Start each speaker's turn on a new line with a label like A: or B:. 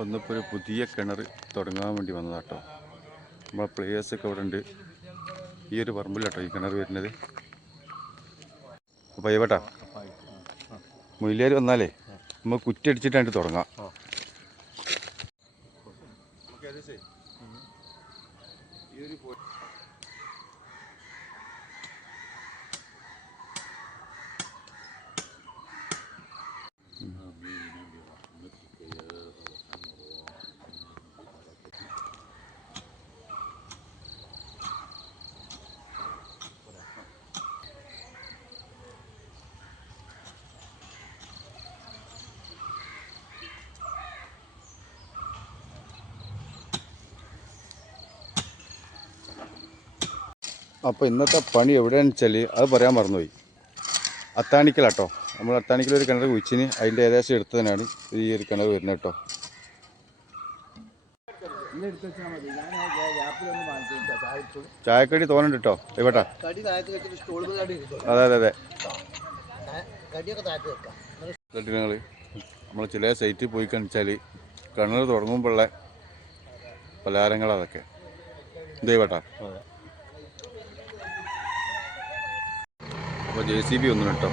A: അപ്പം ഇന്നിപ്പോൾ ഒരു പുതിയ കിണർ തുടങ്ങാൻ വേണ്ടി വന്നതാട്ടോ. നമ്മളെ പ്ലേയേഴ്സൊക്കെ അവിടെ ഉണ്ട് ഈ ഒരു പറമ്പിലാട്ടോ ഈ കിണർ വരുന്നത്. അപ്പോൾ അയ്യവട്ടാ മുയിലേർ വന്നാലേ നമ്മൾ കുറ്റടിച്ചിട്ടായിട്ട് തുടങ്ങാം. അപ്പോൾ ഇന്നത്തെ പണി എവിടെയാണെന്ന് വെച്ചാൽ അത് പറയാൻ മറന്നുപോയി. അത്താണിക്കലാട്ടോ. നമ്മൾ അത്താണിക്കൽ ഒരു കിണർ കുഴിച്ചിന് അതിന്റെ ഏകദേശം എടുത്ത് തന്നെയാണ് ഈ ഒരു കിണർ വരുന്നത് കേട്ടോ. ചായക്കടി തോന്നുന്നുണ്ട് കേട്ടോ.
B: ഇവട്ടാ.
A: അതെ അതെ അതെ. ഞങ്ങൾ നമ്മൾ ചില സൈറ്റിൽ പോയി കണിച്ചാൽ കിണർ തുടങ്ങുമ്പോഴുള്ള പലഹാരങ്ങൾ അതൊക്കെ. ദൈവട്ടാ അപ്പോൾ ജെ സി ബി ഒന്ന് കേട്ടോ